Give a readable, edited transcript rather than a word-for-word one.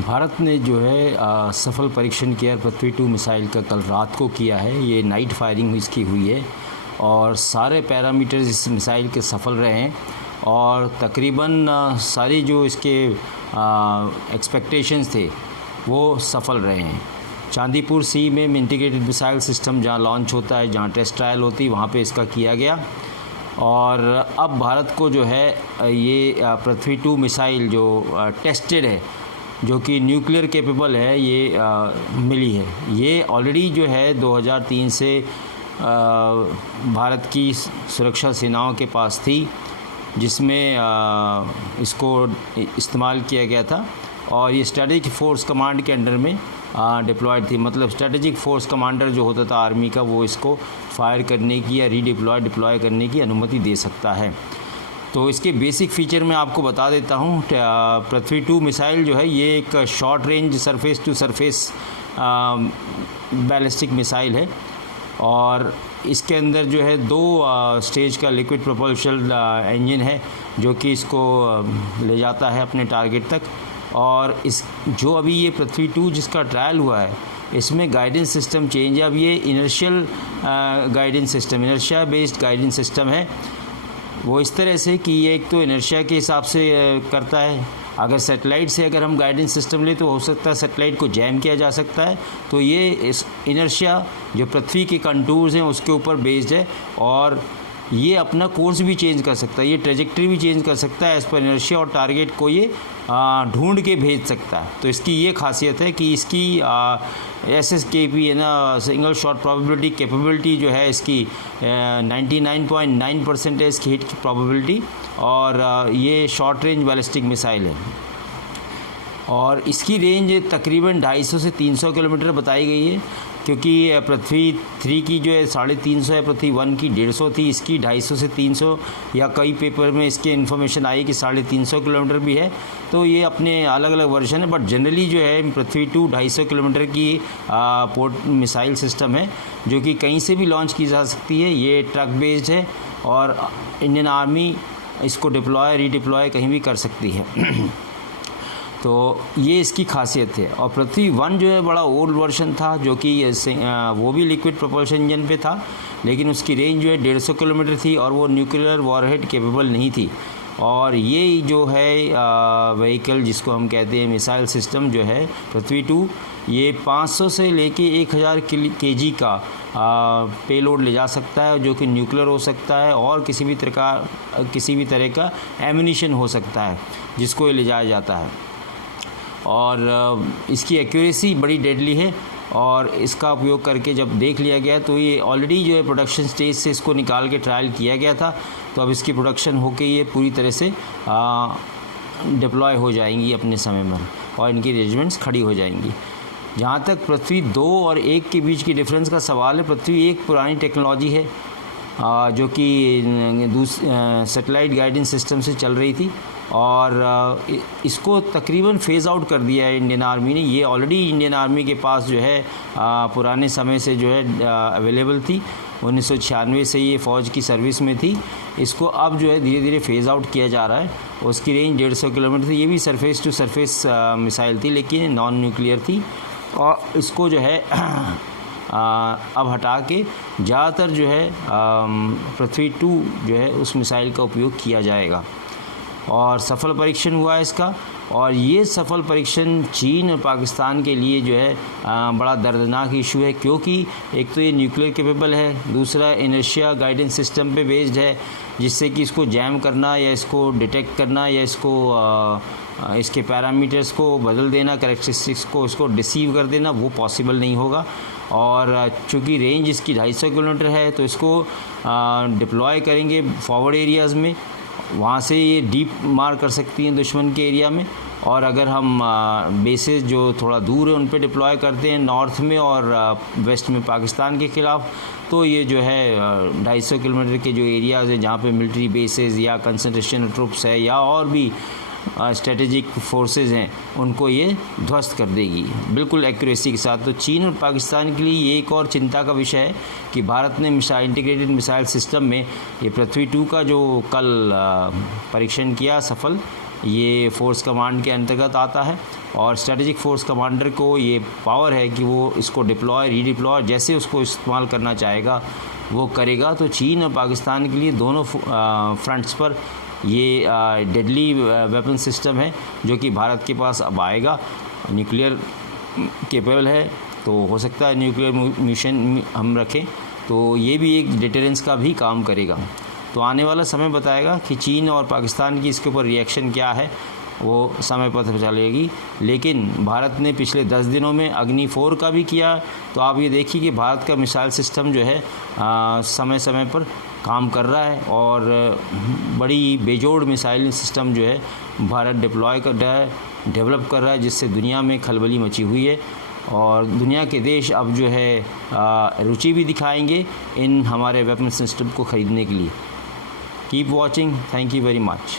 भारत ने जो है सफल परीक्षण किया पृथ्वी 2 मिसाइल का कल रात को किया है। ये नाइट फायरिंग इसकी हुई है और सारे पैरामीटर्स इस मिसाइल के सफल रहे हैं और तकरीबन सारी जो इसके एक्सपेक्टेशंस थे वो सफल रहे हैं। चांदीपुर सी में इंटीग्रेटेड मिसाइल सिस्टम जहाँ लॉन्च होता है, जहाँ टेस्ट ट्रायल होती है, वहाँ पे इसका किया गया और अब भारत को जो है ये पृथ्वी 2 मिसाइल जो टेस्टेड है, जो कि न्यूक्लियर कैपेबल है, ये मिली है। ये ऑलरेडी जो है 2003 से भारत की सुरक्षा सेनाओं के पास थी, जिसमें इसको इस्तेमाल किया गया था और ये स्ट्रेटेजिक फोर्स कमांड के अंडर में डिप्लॉयड थी। मतलब स्ट्रेटेजिक फोर्स कमांडर जो होता था आर्मी का, वो इसको फायर करने की या डिप्लॉय करने की अनुमति दे सकता है। तो इसके बेसिक फ़ीचर मैं आपको बता देता हूँ। पृथ्वी 2 मिसाइल जो है ये एक short range surface to surface ballistic missile है और इसके अंदर जो है 2 स्टेज का लिक्विड प्रोपल्शन इंजन है जो कि इसको ले जाता है अपने टारगेट तक। और इस जो अभी ये पृथ्वी 2 जिसका ट्रायल हुआ है, इसमें गाइडेंस सिस्टम चेंज है। अब ये inertial guidance system, inertia based guidance system है। वो इस तरह से कि ये एक तो इनर्शिया के हिसाब से करता है। अगर सैटेलाइट से अगर हम गाइडेंस सिस्टम ले तो हो सकता है सैटेलाइट को जैम किया जा सकता है। तो ये इस इनर्शिया जो पृथ्वी के कंटूर्स हैं उसके ऊपर बेस्ड है और ये अपना कोर्स भी चेंज कर सकता है, ये ट्रेजेक्ट्री भी चेंज कर सकता है एज़ पर इनर्शिया और टारगेट को ये ढूंढ के भेज सकता है। तो इसकी ये खासियत है कि इसकी SSKP है ना, सिंगल शॉट प्रोबेबिलिटी कैपेबिलिटी जो है इसकी 99.9% है इसकी हिट की प्रोबेबिलिटी और ये शॉर्ट रेंज बैलिस्टिक मिसाइल है और इसकी रेंज तकरीबन 250 से 300 किलोमीटर बताई गई है, क्योंकि पृथ्वी 3 की जो है 350 है, पृथ्वी 1 की 150 थी, इसकी 250 से 300 या कई पेपर में इसके इन्फॉर्मेशन आई कि 350 किलोमीटर भी है। तो ये अपने अलग अलग वर्जन है, बट जनरली जो है पृथ्वी 2 250 किलोमीटर की पोर्ट मिसाइल सिस्टम है जो कि कहीं से भी लॉन्च की जा सकती है। ये ट्रक बेस्ड है और इंडियन आर्मी इसको रीडिप्लॉय कहीं भी कर सकती है। तो ये इसकी खासियत है। और पृथ्वी 1 जो है बड़ा ओल्ड वर्जन था जो कि वो भी लिक्विड प्रोपल्शन इंजन पे था, लेकिन उसकी रेंज जो है 150 किलोमीटर थी और वो न्यूक्लियर वॉरहेड कैपेबल नहीं थी। और ये जो है व्हीकल जिसको हम कहते हैं मिसाइल सिस्टम जो है पृथ्वी 2, ये 500 से लेके 1000 kg का पेलोड ले जा सकता है, जो कि न्यूक्लियर हो सकता है और किसी भी तरह का एम्यूनिशन हो सकता है जिसको ये ले जाया जाता है। और इसकी एक्यूरेसी बड़ी डेडली है और इसका उपयोग करके जब देख लिया गया तो ये ऑलरेडी जो है प्रोडक्शन स्टेज से इसको निकाल के ट्रायल किया गया था। तो अब इसकी प्रोडक्शन होके ये पूरी तरह से डिप्लॉय हो जाएंगी अपने समय में और इनकी अरेंजमेंट्स खड़ी हो जाएंगी। जहाँ तक पृथ्वी 2 और 1 के बीच की डिफरेंस का सवाल है, पृथ्वी 1 पुरानी टेक्नोलॉजी है जो कि सैटेलाइट गाइडेंस सिस्टम से चल रही थी और इसको तकरीबन फ़ेज़ आउट कर दिया है इंडियन आर्मी ने। ये ऑलरेडी इंडियन आर्मी के पास जो है पुराने समय से जो है अवेलेबल थी, 1996 से ये फ़ौज की सर्विस में थी। इसको अब जो है धीरे धीरे फ़ेज़ आउट किया जा रहा है। उसकी रेंज 150 किलोमीटर थी। ये भी सरफेस टू सरफेस मिसाइल थी लेकिन नॉन न्यूक्लियर थी और इसको जो है अब हटा के ज़्यादातर जो है पृथ्वी 2 जो है उस मिसाइल का उपयोग किया जाएगा। और सफल परीक्षण हुआ है इसका और ये सफल परीक्षण चीन और पाकिस्तान के लिए जो है बड़ा दर्दनाक इशू है, क्योंकि एक तो ये न्यूक्लियर कैपेबल है, दूसरा इनर्शिया गाइडेंस सिस्टम पे बेस्ड है, जिससे कि इसको जैम करना या इसको डिटेक्ट करना या इसके पैरामीटर्स को बदल देना, कैरेक्टरिस्टिक्स को इसको डिसीव कर देना, वो पॉसिबल नहीं होगा। और चूँकि रेंज इसकी 250 किलोमीटर है तो इसको डिप्लॉय करेंगे फॉरवर्ड एरियाज़ में, वहाँ से ये डीप मार कर सकती हैं दुश्मन के एरिया में। और अगर हम बेसेस जो थोड़ा दूर है उन पे डिप्लॉय करते हैं नॉर्थ में और वेस्ट में पाकिस्तान के ख़िलाफ़, तो ये जो है 250 किलोमीटर के जो एरियाज़ हैं जहाँ पे मिलिट्री बेसेस या कंसंट्रेशन ट्रुप्स है या और भी स्ट्रेटेजिक फोर्सेस हैं, उनको ये ध्वस्त कर देगी बिल्कुल एक्यूरेसी के साथ। तो चीन और पाकिस्तान के लिए ये एक और चिंता का विषय है कि भारत ने इंटीग्रेटेड मिसाइल सिस्टम में ये पृथ्वी 2 का जो कल परीक्षण किया सफल, ये फोर्स कमांड के अंतर्गत आता है और स्ट्रेटेजिक फोर्स कमांडर को ये पावर है कि वो इसको डिप्लॉय रीडिप्लॉय जैसे उसको इस्तेमाल करना चाहेगा वो करेगा। तो चीन और पाकिस्तान के लिए दोनों फ्रंट्स पर ये डेडली वेपन सिस्टम है जो कि भारत के पास अब आएगा, न्यूक्लियर कैपेबल है, तो हो सकता है न्यूक्लियर मिशन हम रखें, तो ये भी एक डिटरेंस का भी काम करेगा। तो आने वाला समय बताएगा कि चीन और पाकिस्तान की इसके ऊपर रिएक्शन क्या है, वो समय पता चलेगी। लेकिन भारत ने पिछले 10 दिनों में अग्नि 4 का भी किया, तो आप ये देखिए कि भारत का मिसाइल सिस्टम जो है समय समय पर काम कर रहा है और बड़ी बेजोड़ मिसाइल सिस्टम जो है भारत डिप्लॉय कर रहा है, डेवलप कर रहा है, जिससे दुनिया में खलबली मची हुई है और दुनिया के देश अब जो है रुचि भी दिखाएंगे इन हमारे वेपन सिस्टम को ख़रीदने के लिए। Keep watching, thank you very much.